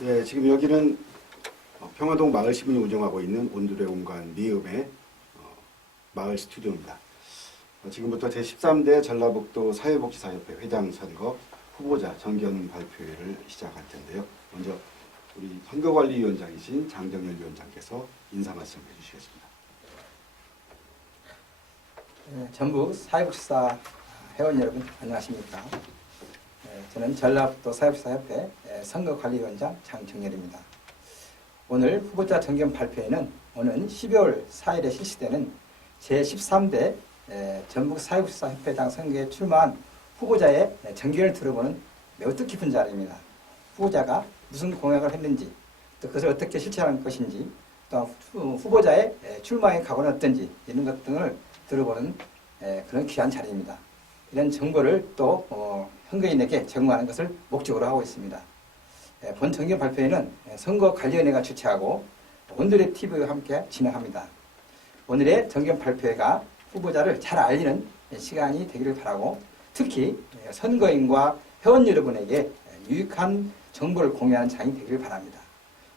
네, 지금 여기는 평화동 마을 시민이 운영하고 있는 온두레 공간 미음의 마을 스튜디오입니다. 지금부터 제13대 전라북도 사회복지사협회 회장 선거 후보자 정견 발표를 시작할 텐데요. 먼저 우리 선거관리위원장이신 장정열 위원장께서 인사 말씀 해주시겠습니다. 전국 사회복지사 회원 여러분 안녕하십니까. 저는 전라북도 사회복지사협회 선거관리위원장 장정열입니다. 오늘 후보자 정견 발표회는 오는 12월 4일에 실시되는 제13대 전국 사회복지사협회장 선거에 출마한 후보자의 정견을 들어보는 매우 뜻깊은 자리입니다. 후보자가 무슨 공약을 했는지, 또 그것을 어떻게 실천할 것인지, 또 후보자의 출마의 각오는 어떤지 이런 것 등을 들어보는 그런 귀한 자리입니다. 이런 정보를 또 현거인에게 제공하는 것을 목적으로 하고 있습니다. 본 정견 발표회는 선거관리위원회가 주최하고 온두레 TV와 함께 진행합니다. 오늘의 정견 발표회가 후보자를 잘 알리는 시간이 되기를 바라고, 특히 선거인과 회원 여러분에게 유익한 정보를 공유하는 장이 되기를 바랍니다.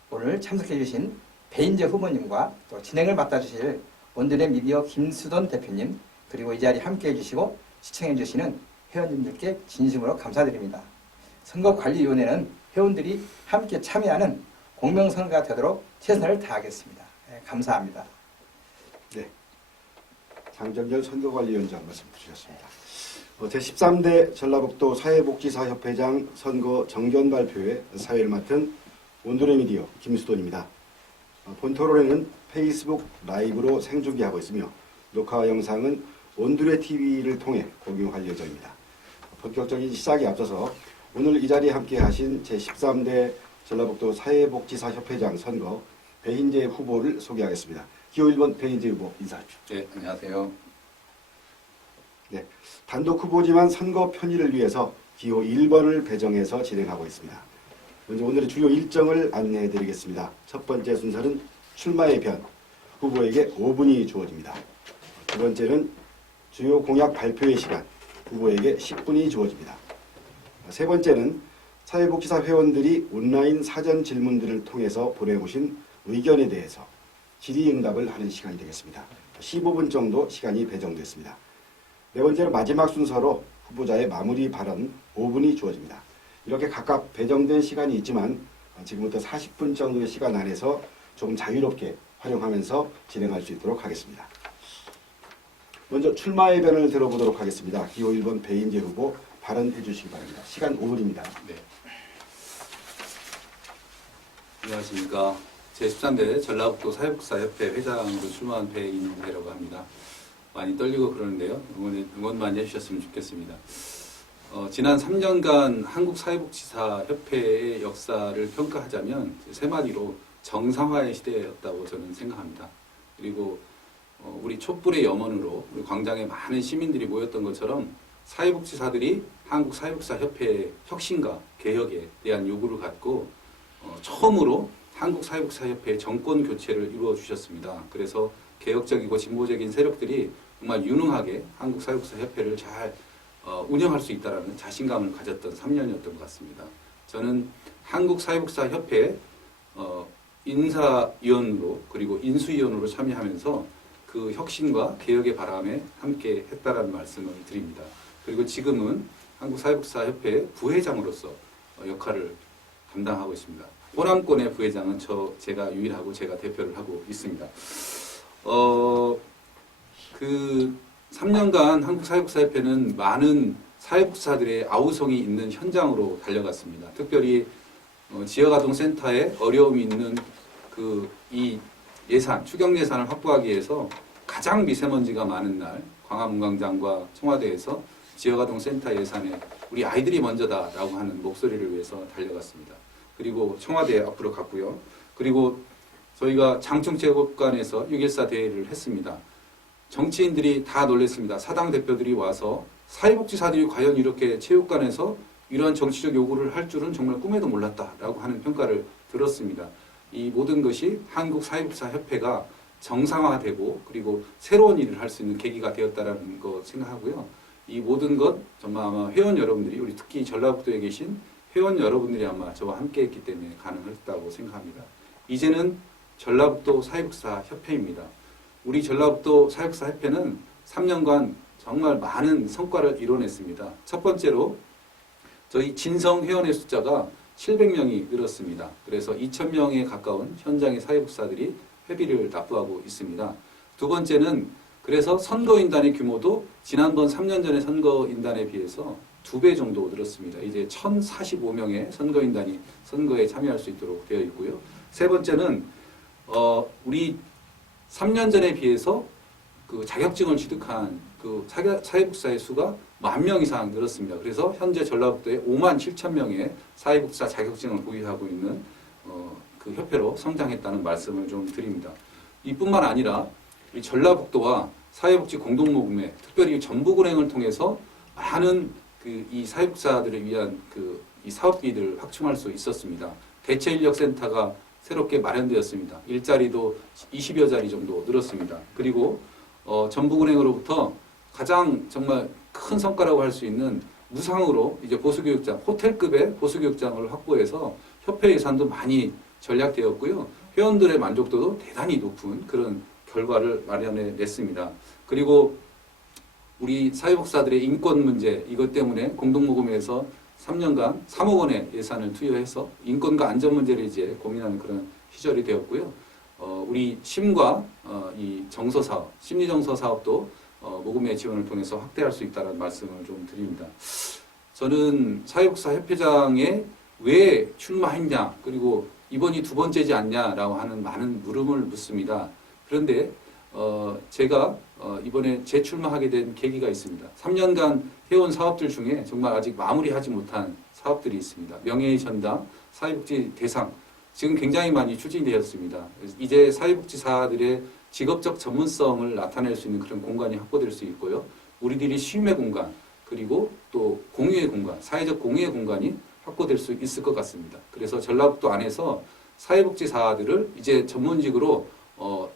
오늘 참석해 주신 배인재 후보님과 또 진행을 맡아주실 온두레 미디어 김수돈 대표님, 그리고 이 자리에 함께해 주시고 시청해 주시는 회원님들께 진심으로 감사드립니다. 선거관리위원회는 회원들이 함께 참여하는 공명선거가 되도록 최선을 다하겠습니다. 감사합니다. 네, 장정열 선거관리위원장 말씀 주셨습니다. 제13대 전라북도 사회복지사협회장 선거 정견 발표회 사회를 맡은 온두레 미디어 김수돈입니다. 본 토론회는 페이스북 라이브로 생중계하고 있으며 녹화 영상은 온두레 TV를 통해 공유할 예정입니다. 본격적인 시작에 앞서서 오늘 이 자리에 함께 하신 제13대 전라북도 사회복지사협회장 선거 배인재 후보를 소개하겠습니다. 기호 1번 배인재 후보 인사해 주십시오. 네, 안녕하세요. 네, 단독 후보지만 선거 편의를 위해서 기호 1번을 배정해서 진행하고 있습니다. 먼저 오늘의 주요 일정을 안내해 드리겠습니다. 첫 번째 순서는 출마의 변, 후보에게 5분이 주어집니다. 두 번째는 주요 공약 발표의 시간, 후보에게 10분이 주어집니다. 세 번째는 사회복지사 회원들이 온라인 사전 질문들을 통해서 보내오신 의견에 대해서 질의응답을 하는 시간이 되겠습니다. 15분 정도 시간이 배정됐습니다. 네 번째로 마지막 순서로 후보자의 마무리 발언 5분이 주어집니다. 이렇게 각각 배정된 시간이 있지만 지금부터 40분 정도의 시간 안에서 조금 자유롭게 활용하면서 진행할 수 있도록 하겠습니다. 먼저 출마의 변을 들어보도록 하겠습니다. 기호 1번 배인재 후보 발언해 주시기 바랍니다. 시간 5분입니다. 네. 안녕하십니까. 제13대 전라북도 사회복지사협회 회장으로 출마한 배인재라고 합니다. 많이 떨리고 그러는데요. 응원 많이 해주셨으면 좋겠습니다. 지난 3년간 한국사회복지사협회의 역사를 평가하자면 세 마디로 정상화의 시대였다고 저는 생각합니다. 그리고 우리 촛불의 염원으로 우리 광장에 많은 시민들이 모였던 것처럼 사회복지사들이 한국사회복지사협회의 혁신과 개혁에 대한 요구를 갖고 처음으로 한국사회복지사협회의 정권 교체를 이루어 주셨습니다. 그래서 개혁적이고 진보적인 세력들이 정말 유능하게 한국사회복지사협회를 잘 운영할 수 있다는 자신감을 가졌던 3년이었던 것 같습니다. 저는 한국사회복지사협회 인사위원으로 그리고 인수위원으로 참여하면서 그 혁신과 개혁의 바람에 함께 했다라는 말씀을 드립니다. 그리고 지금은 한국사회복지사협회 부회장으로서 역할을 담당하고 있습니다. 호남권의 부회장은 제가 유일하고 제가 대표를 하고 있습니다. 그 3년간 한국사회복지사협회는 많은 사회복지사들의 아우성이 있는 현장으로 달려갔습니다. 특별히 지역아동센터에 어려움이 있는 이 예산, 추경 예산을 확보하기 위해서 가장 미세먼지가 많은 날 광화문광장과 청와대에서 지역아동센터 예산에 우리 아이들이 먼저다라고 하는 목소리를 위해서 달려갔습니다. 그리고 청와대 앞으로 갔고요. 그리고 저희가 장충체육관에서 6.14 대회를 했습니다. 정치인들이 다 놀랐습니다. 사당 대표들이 와서 사회복지사들이 과연 이렇게 체육관에서 이러한 정치적 요구를 할 줄은 정말 꿈에도 몰랐다라고 하는 평가를 들었습니다. 이 모든 것이 한국사회복지사협회가 정상화되고 그리고 새로운 일을 할 수 있는 계기가 되었다라는 거 생각하고요. 이 모든 것 정말 아마 회원 여러분들이 우리 특히 전라북도에 계신 회원 여러분들이 아마 저와 함께 했기 때문에 가능했다고 생각합니다. 이제는 전라북도 사회복지사 협회입니다. 우리 전라북도 사회복지사 협회는 3년간 정말 많은 성과를 이뤄냈습니다. 첫 번째로 저희 진성 회원의 숫자가 700명이 늘었습니다. 그래서 2,000명에 가까운 현장의 사회복지사들이 회비를 납부하고 있습니다. 두 번째는 그래서 선거인단의 규모도 지난번 3년 전의 선거인단에 비해서 2배 정도 늘었습니다. 이제 1,045명의 선거인단이 선거에 참여할 수 있도록 되어 있고요. 세 번째는 우리 3년 전에 비해서 그 자격증을 취득한 그 사회복지사의 수가 10,000명 이상 늘었습니다. 그래서 현재 전라북도에 57,000명의 사회복지사 자격증을 보유하고 있는 그 협회로 성장했다는 말씀을 좀 드립니다. 이뿐만 아니라 이 전라북도와 사회복지 공동모금회, 특별히 전북은행을 통해서 많은 그 이 사회복지사들을 위한 그 이 사업비들을 확충할 수 있었습니다. 대체인력센터가 새롭게 마련되었습니다. 일자리도 20여 자리 정도 늘었습니다. 그리고 전북은행으로부터 가장 정말 큰 성과라고 할 수 있는 무상으로 이제 보수교육장, 호텔급의 보수교육장을 확보해서 협회 예산도 많이 절약되었고요. 회원들의 만족도도 대단히 높은 그런 결과를 마련해냈습니다. 그리고 우리 사회복지사들의 인권 문제 이것 때문에 공동모금회에서 3년간 3억 원의 예산을 투여해서 인권과 안전 문제를 이제 고민하는 그런 시절이 되었고요. 우리 심과 이 정서 사업, 심리 정서 사업도 모금회 지원을 통해서 확대할 수 있다는 말씀을 좀 드립니다. 저는 사회복지사 협회장에 왜 출마했냐, 그리고 이번이 두 번째지 않냐라고 하는 많은 물음을 묻습니다. 그런데 제가 이번에 재출마하게 된 계기가 있습니다. 3년간 해온 사업들 중에 정말 아직 마무리하지 못한 사업들이 있습니다. 명예의 전당, 사회복지 대상, 지금 굉장히 많이 추진되었습니다. 이제 사회복지사들의 직업적 전문성을 나타낼 수 있는 그런 공간이 확보될 수 있고요. 우리들이 쉼의 공간, 그리고 또 공유의 공간, 사회적 공유의 공간이 확보될 수 있을 것 같습니다. 그래서 전라북도 안에서 사회복지사들을 이제 전문직으로 더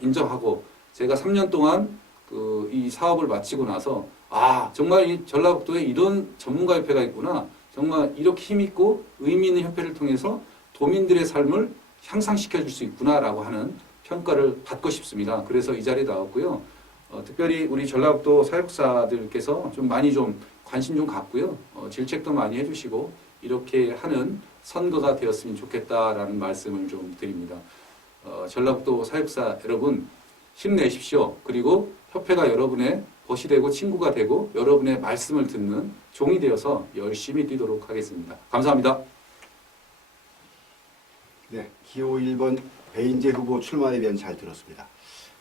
인정하고, 제가 3년 동안 이 사업을 마치고 나서 정말 이 전라북도에 이런 전문가 협회가 있구나, 정말 이렇게 힘있고 의미 있는 협회를 통해서 도민들의 삶을 향상시켜 줄 수 있구나라고 하는 평가를 받고 싶습니다. 그래서 이 자리에 나왔고요. 특별히 우리 전라북도 사회복지사들께서 좀 많이 좀 관심 좀 갖고요. 질책도 많이 해주시고 이렇게 하는 선거가 되었으면 좋겠다라는 말씀을 좀 드립니다. 전라북도 사회복지사 여러분 힘내십시오. 그리고 협회가 여러분의 벗이 되고 친구가 되고 여러분의 말씀을 듣는 종이 되어서 열심히 뛰도록 하겠습니다. 감사합니다. 네, 기호 1번 배인재 후보 출마에 대한 잘 들었습니다.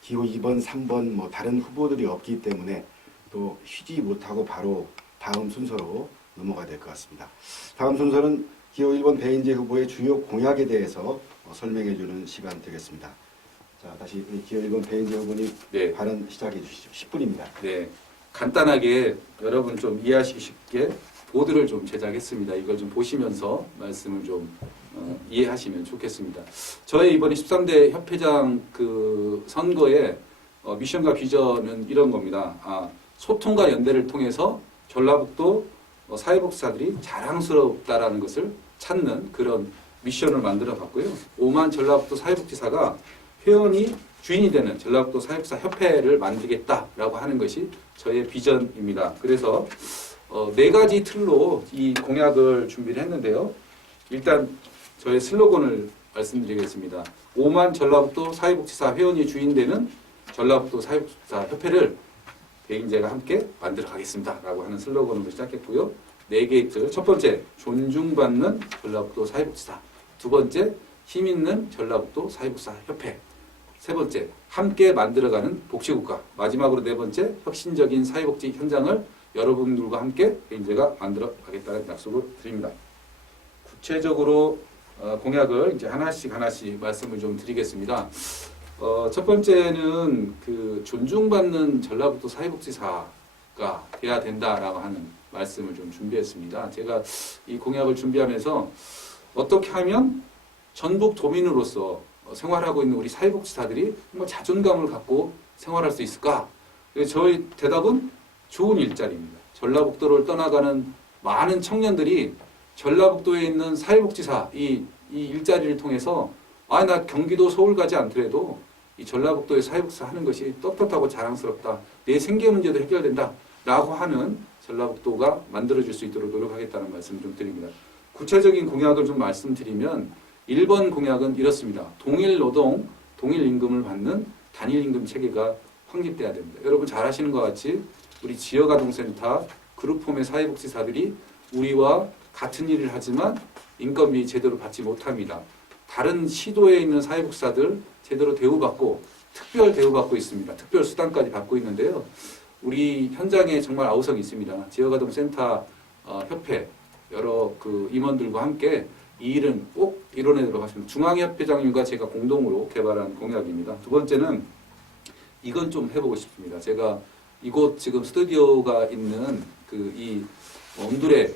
기호 2번, 3번 다른 후보들이 없기 때문에 또 쉬지 못하고 바로 다음 순서로 넘어가야 될 것 같습니다. 다음 순서는 기호 1번 배인재 후보의 주요 공약에 대해서 설명해 주는 시간 되겠습니다. 자, 다시 기호 1번 배인재 후보님 네. 발언 시작해 주시죠. 10분입니다. 네, 간단하게 여러분 좀 이해하시기 쉽게 보드를 좀 제작했습니다. 이걸 좀 보시면서 말씀을 좀 이해하시면 좋겠습니다. 저의 이번에 13대 협회장 그 선거의 미션과 비전은 이런 겁니다. 소통과 연대를 통해서 전라북도 사회복지사들이 자랑스럽다라는 것을 찾는 그런 미션을 만들어 봤고요. 5만 전라북도 사회복지사가 회원이 주인이 되는 전라북도 사회복지사 협회를 만들겠다라고 하는 것이 저의 비전입니다. 그래서 4가지 틀로 이 공약을 준비를 했는데요. 일단 저의 슬로건을 말씀드리겠습니다. 5만 전라북도 사회복지사 회원이 주인되는 전라북도 사회복지사 협회를 배인재가 함께 만들어 가겠습니다 라고 하는 슬로건으로 시작했고요. 4개의 틀. 첫 번째, 존중받는 전라북도 사회복지사. 두 번째, 힘있는 전라북도 사회복지사 협회. 세 번째, 함께 만들어가는 복지국가. 마지막으로 4번째, 혁신적인 사회복지 현장을 여러분들과 함께 배인재가 만들어 가겠다는 약속을 드립니다. 구체적으로 공약을 이제 하나씩 말씀을 좀 드리겠습니다. 첫 번째는 그 존중받는 전라북도 사회복지사가 돼야 된다라고 하는 말씀을 좀 준비했습니다. 제가 이 공약을 준비하면서 어떻게 하면 전북 도민으로서 생활하고 있는 우리 사회복지사들이 정말 자존감을 갖고 생활할 수 있을까? 저희 대답은 좋은 일자리입니다. 전라북도를 떠나가는 많은 청년들이 전라북도에 있는 사회복지사 이 일자리를 통해서 나 경기도 서울 가지 않더라도 이 전라북도에 사회복지사 하는 것이 떳떳하고 자랑스럽다. 내 생계 문제도 해결된다. 라고 하는 전라북도가 만들어질 수 있도록 노력하겠다는 말씀을 좀 드립니다. 구체적인 공약을 좀 말씀드리면 1번 공약은 이렇습니다. 동일 노동, 동일 임금을 받는 단일 임금 체계가 확립돼야 됩니다. 여러분 잘 아시는 것 같이 우리 지역아동센터 그룹홈의 사회복지사들이 우리와 같은 일을 하지만 인건비 제대로 받지 못합니다. 다른 시도에 있는 사회복지사들 제대로 대우받고 특별 대우받고 있습니다. 특별 수당까지 받고 있는데요. 우리 현장에 정말 아우성이 있습니다. 지역아동센터 협회 여러 그 임원들과 함께 이 일은 꼭 이뤄내도록 하겠습니다. 중앙협회장님과 제가 공동으로 개발한 공약입니다. 두 번째는 이건 좀 해보고 싶습니다. 제가 이곳 지금 스튜디오가 있는 그 이 온두레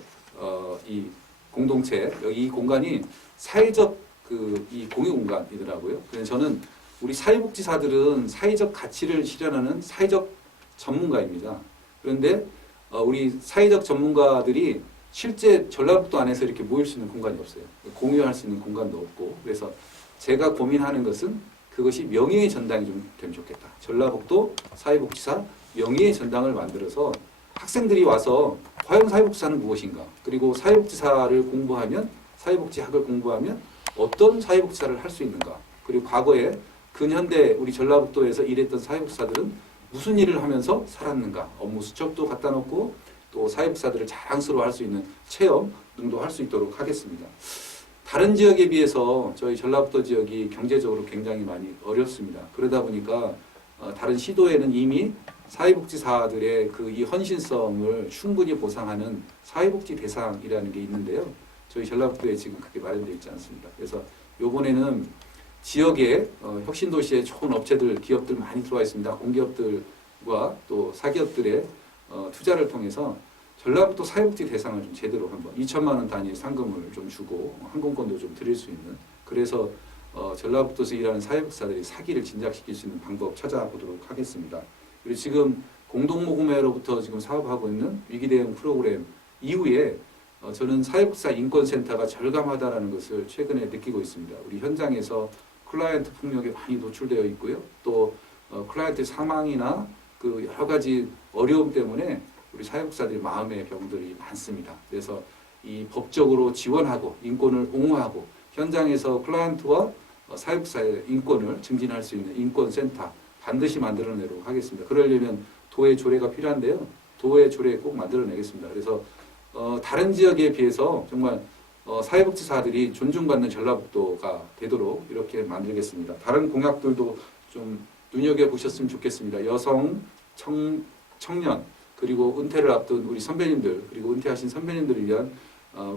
이 공동체 여기 이 공간이 사회적 그 이 공유 공간이더라고요. 그래서 저는 우리 사회복지사들은 사회적 가치를 실현하는 사회적 전문가입니다. 그런데 우리 사회적 전문가들이 실제 전라북도 안에서 이렇게 모일 수 있는 공간이 없어요. 공유할 수 있는 공간도 없고. 그래서 제가 고민하는 것은 그것이 명예의 전당이 좀 되면 좋겠다. 전라북도 사회복지사 명예의 전당을 만들어서 학생들이 와서 과연 사회복지사는 무엇인가? 그리고 사회복지사를 공부하면 사회복지학을 공부하면 어떤 사회복지사를 할 수 있는가? 그리고 과거에 근현대 우리 전라북도에서 일했던 사회복지사들은 무슨 일을 하면서 살았는가? 업무 수첩도 갖다 놓고 또 사회복지사들을 자랑스러워할 수 있는 체험 등도 할 수 있도록 하겠습니다. 다른 지역에 비해서 저희 전라북도 지역이 경제적으로 굉장히 많이 어렵습니다. 그러다 보니까 다른 시도에는 이미 사회복지사들의 그 이 헌신성을 충분히 보상하는 사회복지 대상이라는 게 있는데요. 저희 전라북도에 지금 그게 마련되어 있지 않습니다. 그래서 이번에는 지역에 혁신도시에 좋은 업체들, 기업들 많이 들어와 있습니다. 공기업들과 또 사기업들의 투자를 통해서 전라북도 사회복지 대상을 좀 제대로 한번 2천만 원 단위 상금을 좀 주고 항공권도 좀 드릴 수 있는 그래서 전라북도에서 일하는 사회복지사들이 사기를 진작시킬 수 있는 방법 찾아보도록 하겠습니다. 그리고 지금 공동모금회로부터 지금 사업하고 있는 위기대응 프로그램 이후에 저는 사회복지사 인권센터가 절감하다라는 것을 최근에 느끼고 있습니다. 우리 현장에서 클라이언트 폭력에 많이 노출되어 있고요. 또 클라이언트 사망이나 그 여러 가지 어려움 때문에 우리 사회복지사들이 마음의 병들이 많습니다. 그래서 이 법적으로 지원하고 인권을 옹호하고 현장에서 클라이언트와 사회복지사의 인권을 증진할 수 있는 인권센터 반드시 만들어내도록 하겠습니다. 그러려면 도의 조례가 필요한데요. 도의 조례 꼭 만들어내겠습니다. 그래서 다른 지역에 비해서 정말 사회복지사들이 존중받는 전라북도가 되도록 이렇게 만들겠습니다. 다른 공약들도 좀 눈여겨보셨으면 좋겠습니다. 여성, 청년, 그리고 은퇴를 앞둔 우리 선배님들, 그리고 은퇴하신 선배님들을 위한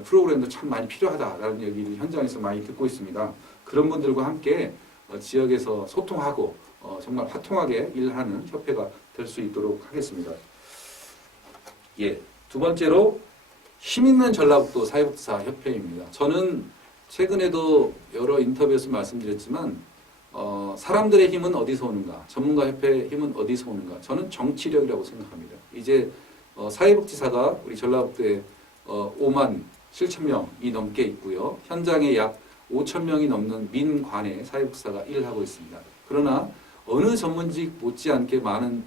프로그램도 참 많이 필요하다라는 얘기를 현장에서 많이 듣고 있습니다. 그런 분들과 함께 지역에서 소통하고 정말 화통하게 일하는 협회가 될 수 있도록 하겠습니다. 예, 두 번째로 힘있는 전라북도 사회복지사 협회입니다. 저는 최근에도 여러 인터뷰에서 말씀드렸지만 사람들의 힘은 어디서 오는가? 전문가 협회의 힘은 어디서 오는가? 저는 정치력이라고 생각합니다. 이제 사회복지사가 우리 전라북도에 5만 7천 명이 넘게 있고요. 현장에 약 5천 명이 넘는 민관의 사회복지사가 일을 하고 있습니다. 그러나 어느 전문직 못지않게 많은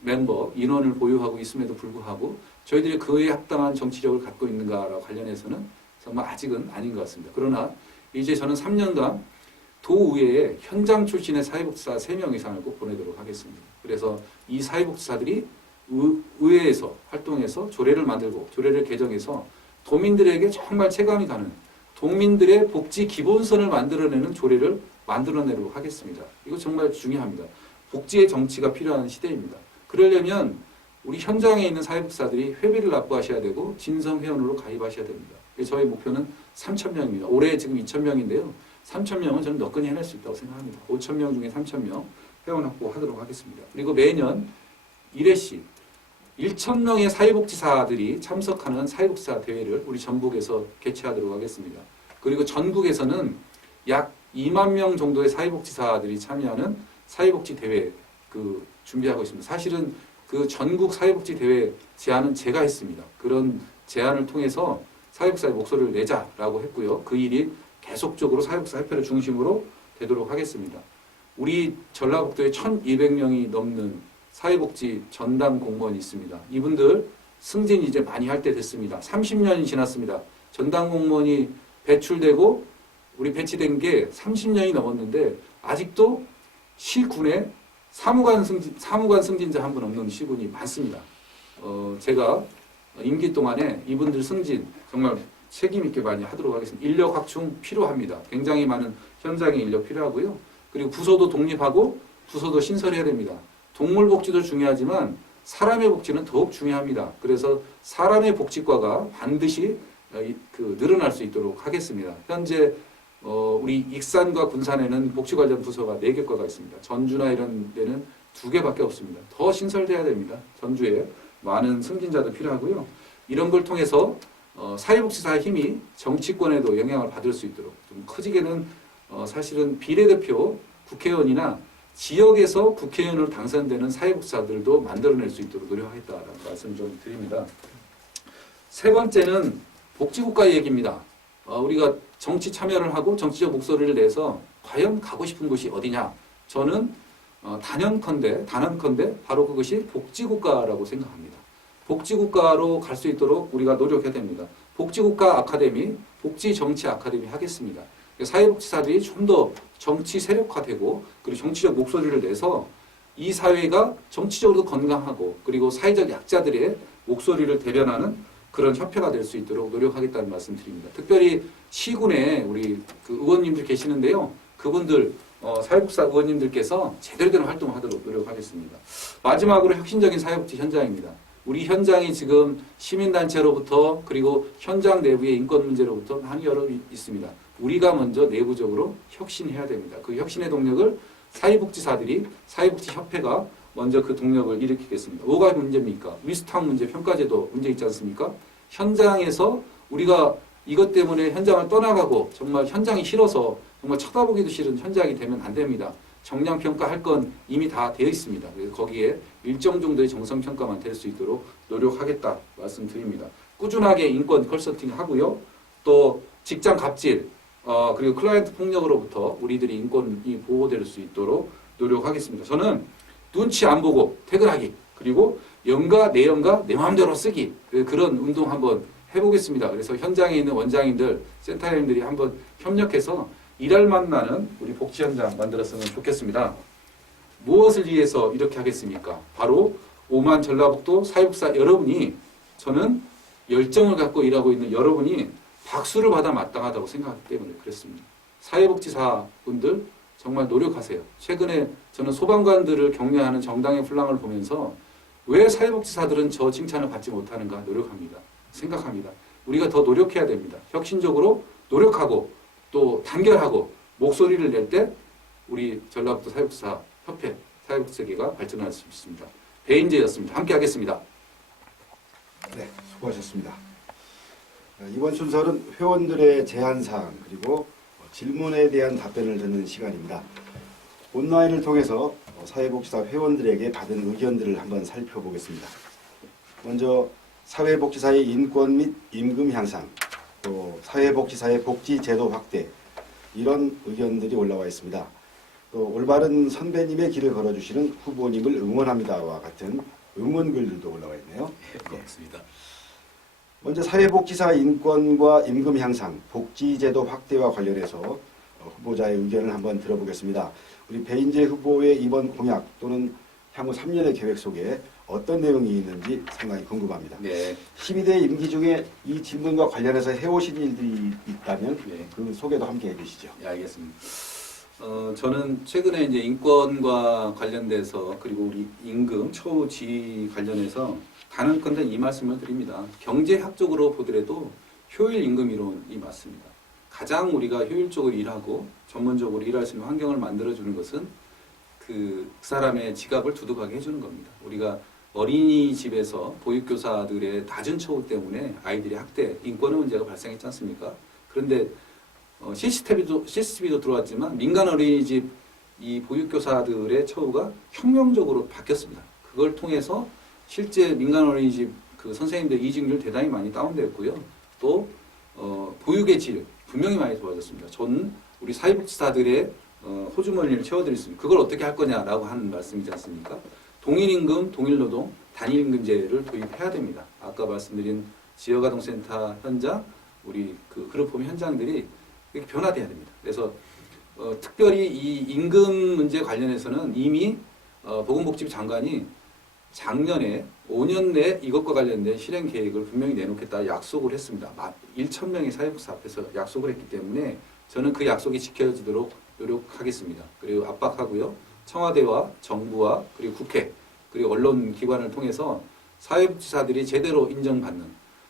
멤버, 인원을 보유하고 있음에도 불구하고 저희들이 그에 합당한 정치력을 갖고 있는가와 관련해서는 정말 아직은 아닌 것 같습니다. 그러나 이제 저는 3년간 도의회에 현장 출신의 사회복지사 3명 이상을 꼭 보내도록 하겠습니다. 그래서 이 사회복지사들이 의회에서 활동해서 조례를 만들고 조례를 개정해서 도민들에게 정말 체감이 가는 도민들의 복지 기본선을 만들어내는 조례를 만들어내도록 하겠습니다. 이거 정말 중요합니다. 복지의 정치가 필요한 시대입니다. 그러려면 우리 현장에 있는 사회복지사들이 회비를 납부하셔야 되고 진성회원으로 가입하셔야 됩니다. 저희 목표는 3,000명입니다. 올해 지금 2,000명인데요. 3,000명은 저는 너끈히 해낼 수 있다고 생각합니다. 5,000명 중에 3,000명 회원 확보하도록 하겠습니다. 그리고 매년 1회씩 1,000명의 사회복지사들이 참석하는 사회복지사 대회를 우리 전북에서 개최하도록 하겠습니다. 그리고 전국에서는 약 2만 명 정도의 사회복지사들이 참여하는 사회복지 대회 준비하고 있습니다. 사실은 그 전국 사회복지 대회 제안은 제가 했습니다. 그런 제안을 통해서 사회복지사의 목소리를 내자라고 했고요. 그 일이 계속적으로 사회복지사 협회를 중심으로 되도록 하겠습니다. 우리 전라북도에 1,200명이 넘는 사회복지 전담 공무원이 있습니다. 이분들 승진 이제 많이 할 때 됐습니다. 30년이 지났습니다. 전담 공무원이 배출되고 우리 배치된 게 30년이 넘었는데 아직도 시군에 사무관 승진자 한 분 없는 시군이 많습니다. 제가 임기 동안에 이분들 승진 정말 책임 있게 많이 하도록 하겠습니다. 인력 확충 필요합니다. 굉장히 많은 현장의 인력 필요하고요. 그리고 부서도 독립하고 부서도 신설해야 됩니다. 동물 복지도 중요하지만 사람의 복지는 더욱 중요합니다. 그래서 사람의 복지과가 반드시 늘어날 수 있도록 하겠습니다. 현재 우리 익산과 군산에는 복지 관련 부서가 4개 과가 있습니다. 전주나 이런 데는 2개밖에 없습니다. 더 신설돼야 됩니다. 전주에 많은 승진자도 필요하고요. 이런 걸 통해서 사회복지사의 힘이 정치권에도 영향을 받을 수 있도록 좀 커지게는 사실은 비례대표 국회의원이나 지역에서 국회의원으로 당선되는 사회복지사들도 만들어낼 수 있도록 노력하겠다라는 말씀 좀 드립니다. 세 번째는 복지국가 얘기입니다. 우리가 정치 참여를 하고 정치적 목소리를 내서 과연 가고 싶은 곳이 어디냐? 저는 단언컨대 바로 그것이 복지국가라고 생각합니다. 복지국가로 갈 수 있도록 우리가 노력해야 됩니다. 복지국가 아카데미, 복지정치 아카데미 하겠습니다. 사회복지사들이 좀 더 정치 세력화되고 그리고 정치적 목소리를 내서 이 사회가 정치적으로 건강하고 그리고 사회적 약자들의 목소리를 대변하는 그런 협회가 될 수 있도록 노력하겠다는 말씀 드립니다. 특별히 시군에 우리 의원님들 계시는데요. 그분들 사회복지사 의원님들께서 제대로 된 활동을 하도록 노력하겠습니다. 마지막으로 혁신적인 사회복지 현장입니다. 우리 현장이 지금 시민단체로부터 그리고 현장 내부의 인권 문제로부터 많이 여러 있습니다. 우리가 먼저 내부적으로 혁신해야 됩니다. 그 혁신의 동력을 사회복지사들이 사회복지협회가 먼저 그 동력을 일으키겠습니다. 뭐가 문제입니까? 위스탁 문제, 평가제도 문제 있지 않습니까? 현장에서 우리가 이것 때문에 현장을 떠나가고 정말 현장이 싫어서 정말 쳐다보기도 싫은 현장이 되면 안 됩니다. 정량평가할 건 이미 다 되어 있습니다. 그래서 거기에 일정 정도의 정성평가만 될 수 있도록 노력하겠다 말씀드립니다. 꾸준하게 인권 컨설팅 하고요. 또 직장 갑질, 그리고 클라이언트 폭력으로부터 우리들이 인권이 보호될 수 있도록 노력하겠습니다. 저는 눈치 안 보고 퇴근하기, 그리고 연가, 내 마음대로 쓰기, 그런 운동 한번 해보겠습니다. 그래서 현장에 있는 원장님들, 센터장님들이 한번 협력해서 일할 만나는 우리 복지 현장 만들었으면 좋겠습니다. 무엇을 위해서 이렇게 하겠습니까? 바로 오만 전라북도 사회복지사 여러분이, 저는 열정을 갖고 일하고 있는 여러분이 박수를 받아 마땅하다고 생각하기 때문에 그렇습니다. 사회복지사 분들 정말 노력하세요. 최근에 저는 소방관들을 격려하는 정당의 플랑을 보면서 왜 사회복지사들은 저 칭찬을 받지 못하는가 노력합니다. 생각합니다. 우리가 더 노력해야 됩니다. 혁신적으로 노력하고 또 단결하고 목소리를 낼 때 우리 전라북도 사회복지사 협회, 사회복지계가 발전할 수 있습니다. 배인재였습니다. 함께 하겠습니다. 네, 수고하셨습니다. 이번 순서는 회원들의 제안사항 그리고 질문에 대한 답변을 듣는 시간입니다. 온라인을 통해서 사회복지사 회원들에게 받은 의견들을 한번 살펴보겠습니다. 먼저 사회복지사의 인권 및 임금 향상, 또 사회복지사의 복지제도 확대, 이런 의견들이 올라와 있습니다. 또 올바른 선배님의 길을 걸어주시는 후보님을 응원합니다와 같은 응원글들도 올라와 있네요. 고맙습니다. 먼저 사회복지사 인권과 임금 향상, 복지제도 확대와 관련해서 후보자의 의견을 한번 들어보겠습니다. 우리 배인재 후보의 이번 공약 또는 향후 3년의 계획 속에 어떤 내용이 있는지 상당히 궁금합니다. 네. 12대 임기 중에 이 질문과 관련해서 해오신 일들이 있다면 네. 그 소개도 함께 해주시죠. 네, 알겠습니다. 저는 최근에 이제 인권과 관련돼서 그리고 우리 임금, 처우 지위 관련해서 단언컨대 이 말씀을 드립니다. 경제학적으로 보더라도 효율 임금 이론이 맞습니다. 가장 우리가 효율적으로 일하고 전문적으로 일할 수 있는 환경을 만들어주는 것은 그 사람의 지갑을 두둑하게 해주는 겁니다. 우리가 어린이집에서 보육교사들의 낮은 처우 때문에 아이들의 학대, 인권의 문제가 발생했지 않습니까? 그런데 CCTV도 들어왔지만 민간 어린이집 이 보육교사들의 처우가 혁명적으로 바뀌었습니다. 그걸 통해서 실제 민간 어린이집 그 선생님들 이직률 대단히 많이 다운되었고요. 또 보육의 질 분명히 많이 좋아졌습니다. 전 우리 사회복지사들의 호주머니를 채워드릴 수 있습니다. 그걸 어떻게 할 거냐라고 하는 말씀이지 않습니까? 동일임금, 동일노동, 단일임금제를 도입해야 됩니다. 아까 말씀드린 지역아동센터 현장, 우리 그 그룹홈 현장들이 이렇게 변화돼야 됩니다. 그래서 특별히 이 임금 문제 관련해서는 이미 보건복지부 장관이 작년에 5년 내 이것과 관련된 실행 계획을 분명히 내놓겠다 약속을 했습니다. 1,000명의 사회복지사 앞에서 약속을 했기 때문에 저는 그 약속이 지켜지도록 노력하겠습니다. 그리고 압박하고요. 청와대와 정부와 그리고 국회 그리고 언론 기관을 통해서 사회복지사들이 제대로 인정받는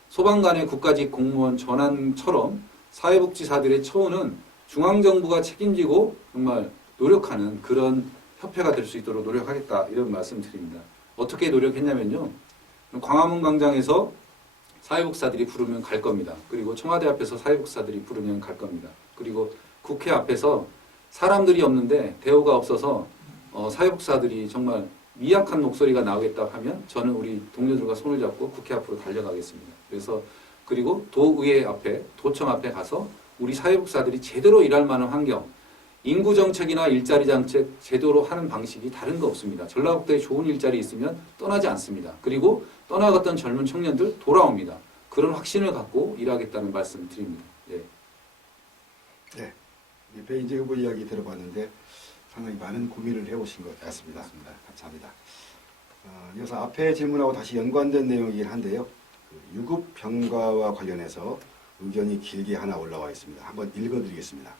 소방관의 국가직 공무원 전환처럼 사회복지사들의 처우는 중앙정부가 책임지고 정말 노력하는 그런 협회가 될 수 있도록 노력하겠다 이런 말씀 드립니다. 어떻게 노력했냐면요. 광화문 광장에서 사회복지사들이 부르면 갈 겁니다. 그리고 청와대 앞에서 사회복지사들이 부르면 갈 겁니다. 그리고 국회 앞에서 사람들이 없는데 대우가 없어서 사회복지사들이 정말 미약한 목소리가 나오겠다 하면 저는 우리 동료들과 손을 잡고 국회 앞으로 달려가겠습니다. 그래서 그리고 도의회 앞에 도청 앞에 가서 우리 사회복지사들이 제대로 일할 만한 환경 인구 정책이나 일자리 정책 제대로 하는 방식이 다른 거 없습니다. 전라북도에 좋은 일자리 있으면 떠나지 않습니다. 그리고 떠나갔던 젊은 청년들 돌아옵니다. 그런 확신을 갖고 일하겠다는 말씀 드립니다. 예. 네. 배인재 후보 이야기 들어봤는데 상당히 많은 고민을 해오신 것 같습니다. 감사합니다. 이어서 앞에 질문하고 다시 연관된 내용이긴 한데요. 그 유급 병가와 관련해서 의견이 길게 하나 올라와 있습니다. 한번 읽어드리겠습니다.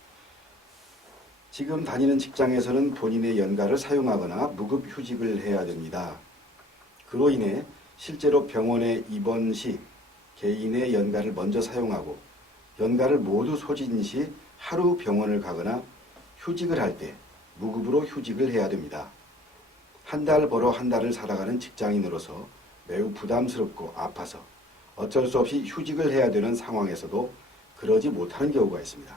지금 다니는 직장에서는 본인의 연가를 사용하거나 무급 휴직을 해야 됩니다. 그로 인해 실제로 병원에 입원 시 개인의 연가를 먼저 사용하고 연가를 모두 소진 시 하루 병원을 가거나 휴직을 할 때 무급으로 휴직을 해야 됩니다. 한 달 벌어 한 달을 살아가는 직장인으로서 매우 부담스럽고 아파서 어쩔 수 없이 휴직을 해야 되는 상황에서도 그러지 못하는 경우가 있습니다.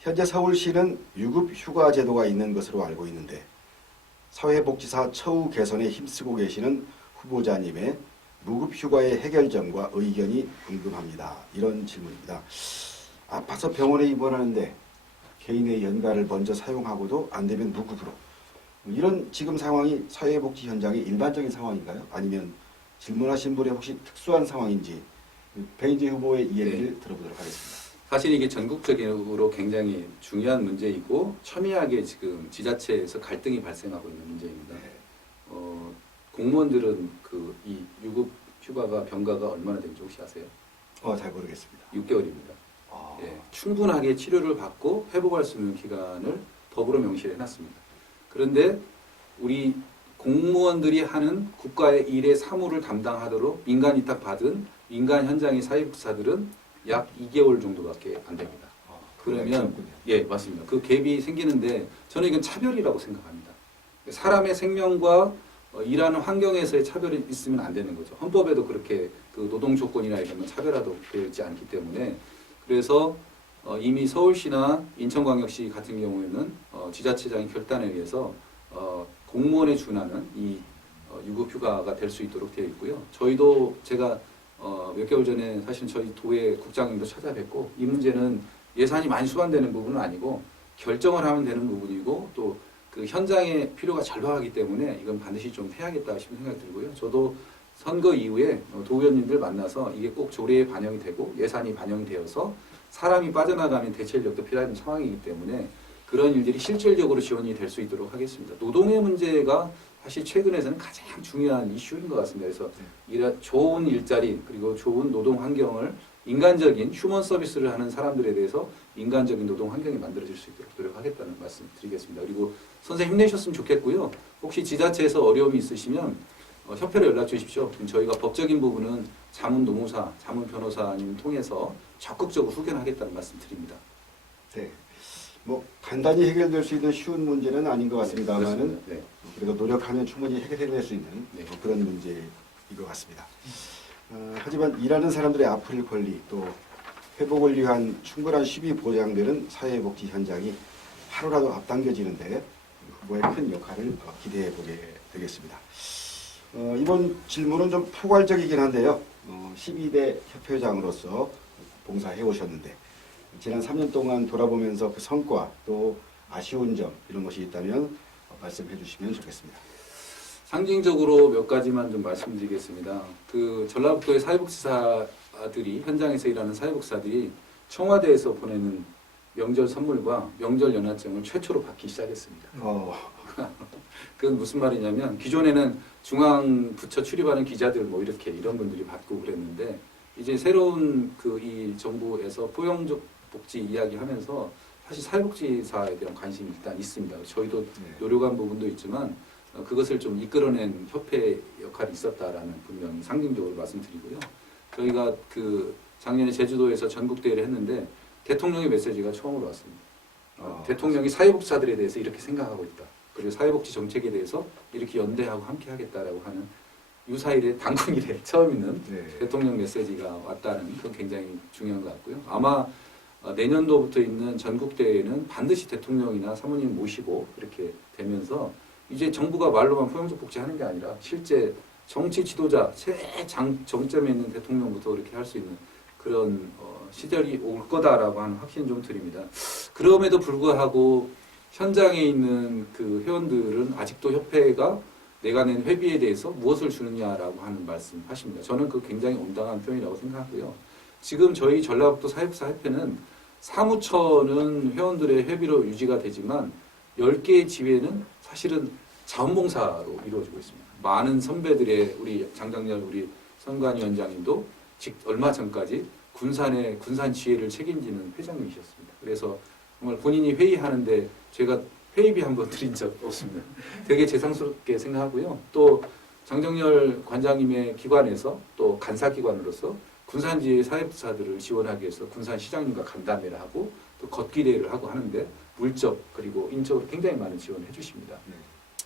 현재 서울시는 유급 휴가 제도가 있는 것으로 알고 있는데 사회복지사 처우 개선에 힘쓰고 계시는 후보자님의 무급 휴가의 해결점과 의견이 궁금합니다. 이런 질문입니다. 아파서 병원에 입원하는데 개인의 연가를 먼저 사용하고도 안 되면 무급으로. 이런 지금 상황이 사회복지 현장의 일반적인 상황인가요? 아니면 질문하신 분의 혹시 특수한 상황인지 배인재 후보의 이야기를 들어보도록 하겠습니다. 사실 이게 전국적으로 굉장히 중요한 문제이고 첨예하게 지금 지자체에서 갈등이 발생하고 있는 문제입니다. 네. 공무원들은 이 유급 휴가가 병가가 얼마나 되는지 혹시 아세요? 잘 모르겠습니다. 6개월입니다. 예, 충분하게 치료를 받고 회복할 수 있는 기간을 법으로 명시를 해놨습니다. 그런데 우리 공무원들이 하는 국가의 일의 사무를 담당하도록 민간 위탁 받은 민간 현장의 사회복지사들은 약 2개월 정도밖에 안 됩니다. 그러면 예 맞습니다. 그 갭이 생기는데 저는 이건 차별이라고 생각합니다. 사람의 생명과 일하는 환경에서의 차별이 있으면 안 되는 거죠. 헌법에도 그렇게 그 노동 조건이나 이런 건 차별화도 되지 않기 때문에 그래서 이미 서울시나 인천광역시 같은 경우에는 지자체장의 결단에 의해서 공무원에 준하는 이 유급휴가가 될 수 있도록 되어 있고요. 저희도 제가 몇 개월 전에 사실 저희 도의 국장님도 찾아뵙고 이 문제는 예산이 많이 수반되는 부분은 아니고 결정을 하면 되는 부분이고 또 그 현장의 필요가 절박하기 때문에 이건 반드시 좀 해야겠다 싶은 생각이 들고요. 저도 선거 이후에 도의원님들 만나서 이게 꼭 조례에 반영이 되고 예산이 반영이 되어서 사람이 빠져나가면 대체 인력도 필요한 상황이기 때문에 그런 일들이 실질적으로 지원이 될 수 있도록 하겠습니다. 노동의 문제가 사실 최근에서는 가장 중요한 이슈인 것 같습니다. 그래서 좋은 일자리 그리고 좋은 노동 환경을 인간적인 휴먼 서비스를 하는 사람들에 대해서 인간적인 노동 환경이 만들어질 수 있도록 노력하겠다는 말씀 드리겠습니다. 그리고 선생님 힘내셨으면 좋겠고요. 혹시 지자체에서 어려움이 있으시면 협회로 연락 주십시오. 저희가 법적인 부분은 자문노무사, 자문변호사님 통해서 적극적으로 후견하겠다는 말씀 드립니다. 네. 뭐 간단히 해결될 수 있는 쉬운 문제는 아닌 것 같습니다만은 네. 그래도 노력하면 충분히 해결될 수 있는 네. 그런 문제인 것 같습니다. 하지만 일하는 사람들의 아플 권리 또 회복을 위한 충분한 쉼이 보장되는 사회복지 현장이 하루라도 앞당겨지는데 후보의 큰 역할을 기대해 보게 되겠습니다. 이번 질문은 좀 포괄적이긴 한데요. 12대 협회장으로서 봉사해 오셨는데 지난 3년 동안 돌아보면서 그 성과 또 아쉬운 점 이런 것이 있다면 말씀해 주시면 좋겠습니다. 상징적으로 몇 가지만 좀 말씀드리겠습니다. 그 전라북도의 사회복지사들이 현장에서 일하는 사회복지사들이 청와대에서 보내는 명절 선물과 명절 연화증을 최초로 받기 시작했습니다. 그건 무슨 말이냐면 기존에는 중앙부처 출입하는 기자들 뭐 이렇게 이런 분들이 받고 그랬는데 이제 새로운 그 이 정부에서 포용적 복지 이야기하면서 사실 사회복지사에 대한 관심이 일단 있습니다. 저희도 노력한 부분도 있지만 그것을 좀 이끌어낸 협회 역할이 있었다라는 분명히 상징적으로 말씀드리고요. 저희가 그 작년에 제주도에서 전국 대회를 했는데 대통령의 메시지가 처음으로 왔습니다. 대통령이 사회복지사들에 대해서 이렇게 생각하고 있다. 그리고 사회복지 정책에 대해서 이렇게 연대하고 함께 하겠다라고 하는 유사일에 당군일에 처음 있는 대통령 메시지가 왔다는 건 굉장히 중요한 것 같고요. 아마 내년도부터 있는 전국대회는 반드시 대통령이나 사모님 모시고 이렇게 되면서 이제 정부가 말로만 포용적 복지하는 게 아니라 실제 정치 지도자 정점에 있는 대통령부터 이렇게 할 수 있는 그런 시절이 올 거다라고 하는 확신 좀 드립니다. 그럼에도 불구하고 현장에 있는 그 회원들은 아직도 협회가 내가 낸 회비에 대해서 무엇을 주느냐라고 하는 말씀하십니다. 저는 그 굉장히 온당한 표현이라고 생각하고요. 지금 저희 전라북도 사회복지사 협회는 사무처는 회원들의 회비로 유지가 되지만 10개의 지회는 사실은 자원봉사로 이루어지고 있습니다. 많은 선배들의 우리 장장렬 우리 선관위원장님도 얼마 전까지 군산의 군산 지회를 책임지는 회장님이셨습니다. 그래서 정말 본인이 회의하는데 제가 회의비 한번 드린 적 없습니다. 되게 재상스럽게 생각하고요. 또 장정열 관장님의 기관에서 또 간사기관으로서 군산지회 사회복지사들을 지원하기 위해서 군산시장님과 간담회를 하고 또 걷기 대회를 하고 하는데 물적 그리고 인적으로 굉장히 많은 지원을 해주십니다.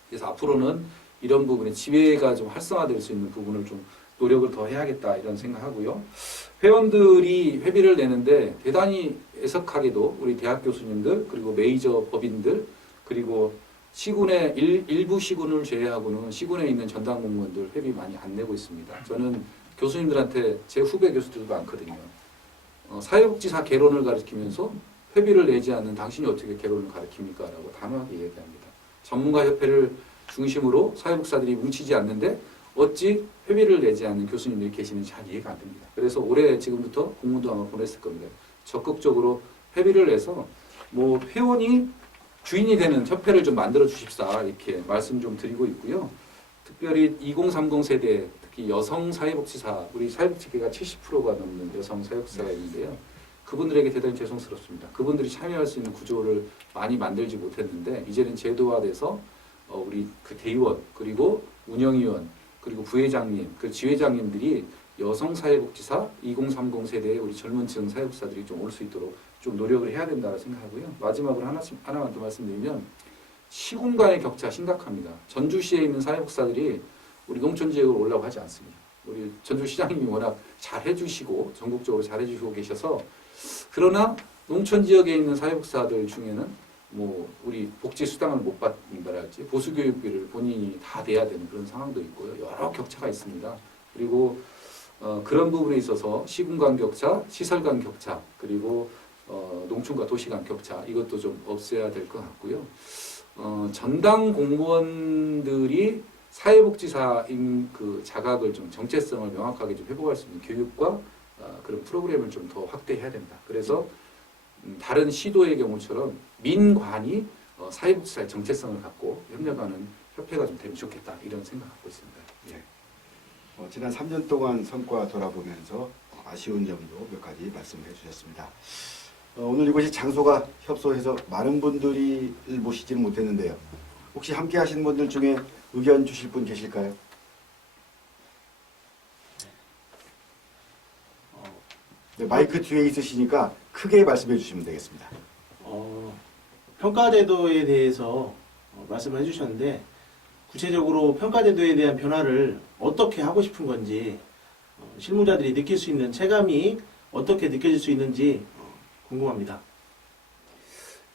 그래서 앞으로는 이런 부분에 지회가 좀 활성화될 수 있는 부분을 좀 노력을 더 해야겠다 이런 생각하고요. 회원들이 회비를 내는데 대단히 애석하게도 우리 대학 교수님들 그리고 메이저 법인들 그리고 시군의 일부 시군을 제외하고는 시군에 있는 전담 공무원들 회비 많이 안 내고 있습니다. 저는 교수님들한테 제 후배 교수들도 많거든요. 사회복지사 개론을 가르치면서 회비를 내지 않는 당신이 어떻게 개론을 가르칩니까? 라고 단호하게 얘기합니다. 전문가협회를 중심으로 사회복지사들이 뭉치지 않는데 어찌 회비를 내지 않는 교수님들이 계시는지 잘 이해가 안 됩니다. 그래서 올해 지금부터 공문도 아마 보냈을 겁니다. 적극적으로 회비를 내서 뭐 회원이 주인이 되는 협회를 좀 만들어 주십사 이렇게 말씀 좀 드리고 있고요. 특별히 2030 세대 특히 여성 사회복지사 우리 사회복지계가 70%가 넘는 여성 사회복지사가 있는데요. 그분들에게 대단히 죄송스럽습니다. 그분들이 참여할 수 있는 구조를 많이 만들지 못했는데 이제는 제도화돼서 우리 그 대의원 그리고 운영위원 그리고 부회장님 그 지회장님들이 여성 사회복지사 2030 세대의 우리 젊은층 사회복지사들이 좀 올 수 있도록 좀 노력을 해야 된다고 생각하고요. 마지막으로 하나만 더 말씀드리면 시군 간의 격차 심각합니다. 전주시에 있는 사회복지사들이 우리 농촌 지역으로 올라고 하지 않습니다. 우리 전주시장님이 워낙 잘 해주시고 전국적으로 잘 해주시고 계셔서 그러나 농촌 지역에 있는 사회복지사들 중에는 뭐 우리 복지 수당을 못 받는다랄지 보수 교육비를 본인이 다 내야 되는 그런 상황도 있고요. 여러 격차가 있습니다. 그리고 그런 부분에 있어서 시군 간 격차, 시설 간 격차, 그리고 농촌과 도시 간 격차 이것도 좀 없애야 될 것 같고요. 전담 공무원들이 사회복지사인 그 자각을 좀 정체성을 명확하게 좀 회복할 수 있는 교육과 그런 프로그램을 좀 더 확대해야 된다. 그래서 다른 시도의 경우처럼 민관이 사회복지사의 정체성을 갖고 협력하는 협회가 좀 되면 좋겠다 이런 생각 갖고 있습니다. 예. 지난 3년 동안 성과 돌아보면서 아쉬운 점도 몇 가지 말씀해 주셨습니다. 오늘 이곳이 장소가 협소해서 많은 분들이 모시지는 못했는데요. 혹시 함께 하신 분들 중에 의견 주실 분 계실까요? 네, 마이크 뒤에 있으시니까 크게 말씀해 주시면 되겠습니다. 평가제도에 대해서 말씀을 해주셨는데 구체적으로 평가제도에 대한 변화를 어떻게 하고 싶은 건지 실무자들이 느낄 수 있는 체감이 어떻게 느껴질 수 있는지 궁금합니다.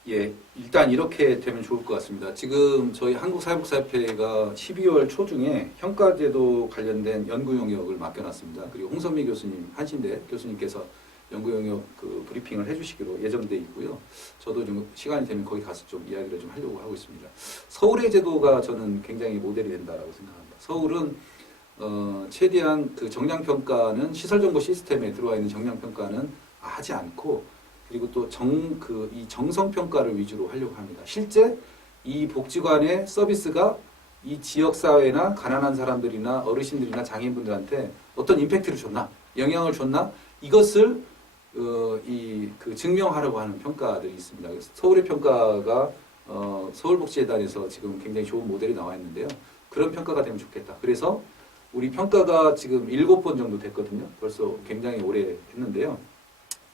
예, 일단 이렇게 되면 좋을 것 같습니다. 지금 저희 한국사회복지사협회가 12월 초중에 평가제도 관련된 연구 영역을 맡겨놨습니다. 그리고 홍선미 교수님, 한신대 교수님께서 연구 영역 그 브리핑을 해주시기로 예정돼 있고요. 저도 좀 시간이 되면 거기 가서 좀 이야기를 좀 하려고 하고 있습니다. 서울의 제도가 저는 굉장히 모델이 된다라고 생각합니다. 서울은 최대한 그 정량 평가는 시설 정보 시스템에 들어와 있는 정량 평가는 하지 않고, 그리고 또 이 정성 평가를 위주로 하려고 합니다. 실제 이 복지관의 서비스가 이 지역 사회나 가난한 사람들이나 어르신들이나 장애인분들한테 어떤 임팩트를 줬나, 영향을 줬나, 이것을 증명하려고 하는 평가들이 있습니다. 그래서 서울의 평가가 서울복지재단에서 지금 굉장히 좋은 모델이 나와 있는데요. 그런 평가가 되면 좋겠다. 그래서 우리 평가가 지금 7번 정도 됐거든요. 벌써 굉장히 오래 했는데요.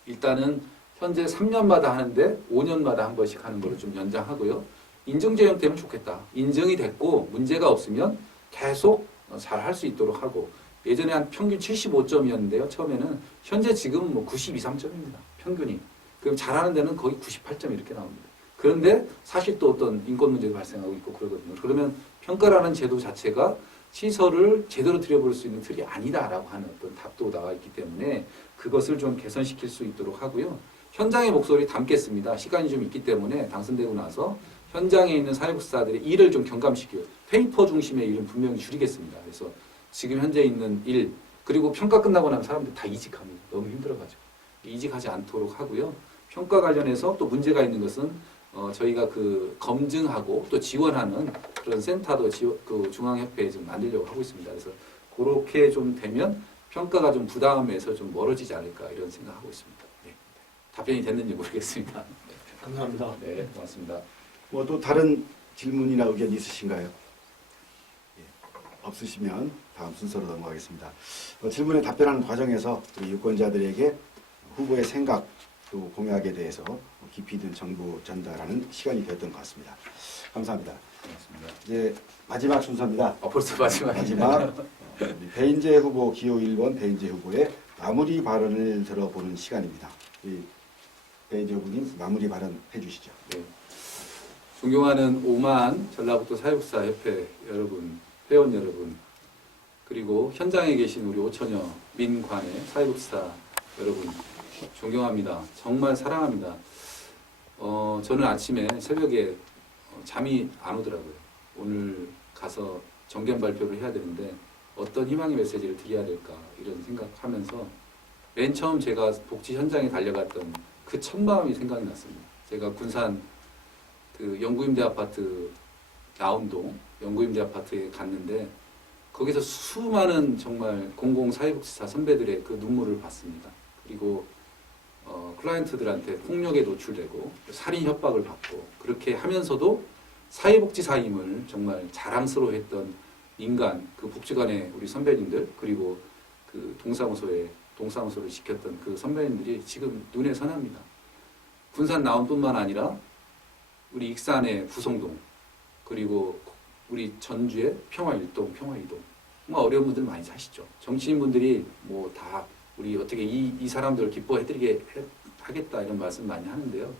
일단은 현재 3년마다 하는데 5년마다 한 번씩 하는 거를 좀 연장하고요. 인증제 형태면 좋겠다. 인증이 됐고 문제가 없으면 계속 잘 할 수 있도록 하고, 예전에 한 평균 75점이었는데요. 처음에는 현재 지금 뭐 92, 3점입니다. 평균이. 그럼 잘하는 데는 거의 98점 이렇게 나옵니다. 그런데 사실 또 어떤 인권 문제가 발생하고 있고 그러거든요. 그러면 평가라는 제도 자체가 시설을 제대로 들여볼 수 있는 틀이 아니다라고 하는 어떤 답도 나와 있기 때문에 그것을 좀 개선시킬 수 있도록 하고요. 현장의 목소리 담겠습니다. 시간이 좀 있기 때문에 당선되고 나서 현장에 있는 사회복지사들의 일을 좀 경감시키고 페이퍼 중심의 일은 분명히 줄이겠습니다. 그래서 지금 현재 있는 일, 그리고 평가 끝나고 나면 사람들 다 이직합니다. 너무 힘들어가지고. 이직하지 않도록 하고요. 평가 관련해서 또 문제가 있는 것은 저희가 그 검증하고 또 지원하는 그런 센터도 그 중앙협회에 좀 만들려고 하고 있습니다. 그래서 그렇게 좀 되면 평가가 좀 부담에서 좀 멀어지지 않을까 이런 생각하고 있습니다. 네. 답변이 됐는지 모르겠습니다. 감사합니다. 네, 고맙습니다. 뭐 또 다른 질문이나 의견 있으신가요? 예, 없으시면 다음 순서로 넘어가겠습니다. 질문에 답변하는 과정에서 우리 유권자들에게 후보의 생각 또 공약에 대해서 깊이 있는 정보 전달하는 시간이 되었던 것 같습니다. 감사합니다. 고맙습니다. 이제 마지막 순서입니다. 벌써 마지막입니다. 마지막 우리 배인재 후보 기호 1번 배인재 후보의 마무리 발언을 들어보는 시간입니다. 배인재 후보님 마무리 발언 해주시죠. 네. 존경하는 5만 전라북도 사회복지사 협회 여러분, 회원 여러분, 그리고 현장에 계신 우리 5천여 민관의 사회복지사 여러분, 존경합니다. 정말 사랑합니다. 저는 아침에 새벽에 잠이 안 오더라고요. 오늘 가서 정견 발표를 해야 되는데 어떤 희망의 메시지를 드려야 될까 이런 생각하면서 맨 처음 제가 복지 현장에 달려갔던 그 첫 마음이 생각이 났습니다. 제가 군산 그 영구임대 아파트 나운동 영구임대 아파트에 갔는데 거기서 수많은 정말 공공사회복지사 선배들의 그 눈물을 봤습니다. 그리고 클라이언트들한테 폭력에 노출되고 살인 협박을 받고 그렇게 하면서도 사회복지사임을 정말 자랑스러워했던 인간, 그 복지관의 우리 선배님들, 그리고 그 동사무소를 지켰던 그 선배님들이 지금 눈에 선합니다. 군산 나운뿐만 아니라 우리 익산의 부송동, 그리고 우리 전주의 평화일동, 평화이동, 정말 어려운 분들 많이 사시죠. 정치인분들이 뭐 다 우리 어떻게 이 사람들을 기뻐해드리게 하겠다 이런 말씀 많이 하는데요.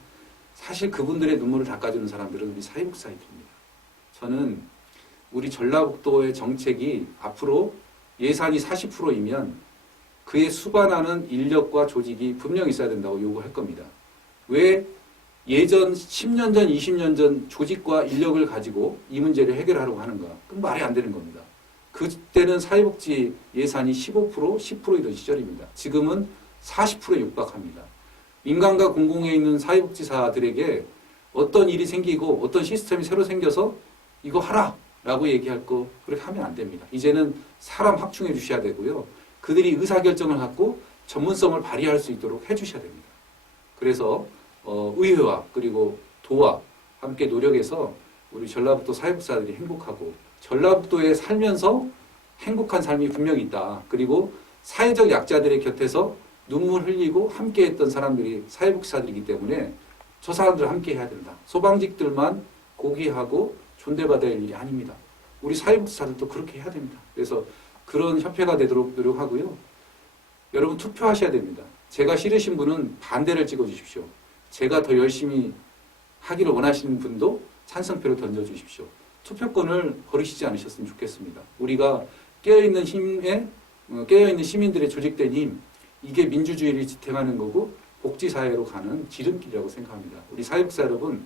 사실 그분들의 눈물을 닦아주는 사람들은 우리 사회복지사들입니다. 저는 우리 전라북도의 정책이 앞으로 예산이 40%이면 그에 수반하는 인력과 조직이 분명히 있어야 된다고 요구할 겁니다. 왜 예전 10년 전, 20년 전 조직과 인력을 가지고 이 문제를 해결하려고 하는가? 그건 말이 안 되는 겁니다. 그때는 사회복지 예산이 15%, 10%이던 시절입니다. 지금은 40%에 육박합니다. 민간과 공공에 있는 사회복지사들에게 어떤 일이 생기고 어떤 시스템이 새로 생겨서 이거 하라! 라고 얘기할 거 그렇게 하면 안 됩니다. 이제는 사람 확충해 주셔야 되고요. 그들이 의사결정을 갖고 전문성을 발휘할 수 있도록 해 주셔야 됩니다. 그래서 의회와 그리고 도와 함께 노력해서 우리 전라북도 사회복지사들이 행복하고 전라북도에 살면서 행복한 삶이 분명히 있다. 그리고 사회적 약자들의 곁에서 눈물 흘리고 함께했던 사람들이 사회복지사들이기 때문에 저 사람들 함께 해야 된다. 소방직들만 고귀하고 존대받아야 할 일이 아닙니다. 우리 사회복지사들도 그렇게 해야 됩니다. 그래서 그런 협회가 되도록 노력하고요. 여러분 투표하셔야 됩니다. 제가 싫으신 분은 반대를 찍어주십시오. 제가 더 열심히 하기를 원하시는 분도 찬성표를 던져주십시오. 투표권을 버리시지 않으셨으면 좋겠습니다. 우리가 깨어있는 시민들의 조직된 힘, 이게 민주주의를 지탱하는 거고 복지사회로 가는 지름길이라고 생각합니다. 우리 사회복지사 여러분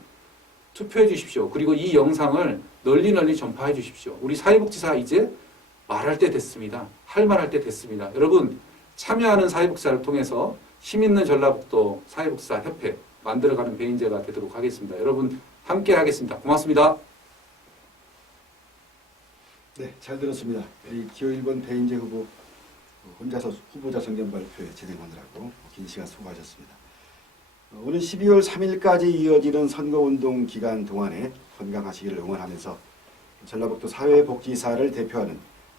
투표해 주십시오. 그리고 이 영상을 널리 전파해 주십시오. 우리 사회복지사 이제 말할 때 됐습니다. 할 말 할 때 됐습니다. 여러분 참여하는 사회복지사를 통해서 힘 있는 전라북도 사회복지사 협회 만들어가는 배인제가 되도록 하겠습니다. 여러분 함께 하겠습니다. 고맙습니다. 네, 잘 들었습니다. 이 기호 1번 배인재 후보 혼자서 후보자 정견 발표 진행하느라고 긴 시간 수고하셨습니다. 오는 12월 3일까지 이어지는 선거운동 기간 동안에 건강하시기를 응원하면서 전라북도 사회복지사를 대표하는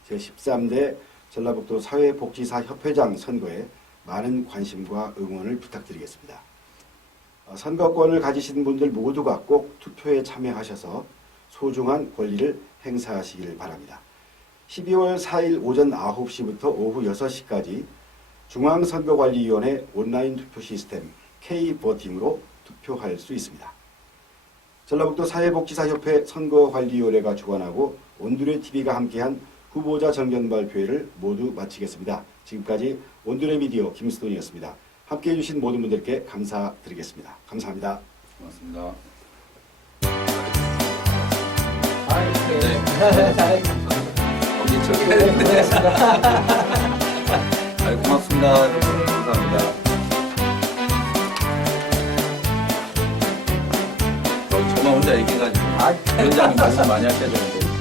제13대 전라북도 사회복지사 협회장 선거에 많은 관심과 응원을 부탁드리겠습니다. 선거권을 가지신 분들 모두가 꼭 투표에 참여하셔서 소중한 권리를 행사하시길 바랍니다. 12월 4일 오전 9시부터 오후 6시까지 중앙선거관리위원회 온라인 투표 시스템 K버팅으로 투표할 수 있습니다. 전라북도 사회복지사협회 선거관리위원회가 주관하고 온두레TV가 함께한 후보자 정견 발표회를 모두 마치겠습니다. 지금까지 온두레미디어 김수돈이었습니다. 함께해 주신 모든 분들께 감사드리겠습니다. 감사합니다. 고맙습니다. 엄지척 해야 되는데. 고맙습니다. 여러분. 감사합니다. 저만 혼자 얘기해가지고 위원장님 말씀 많이 하셔야 되는데.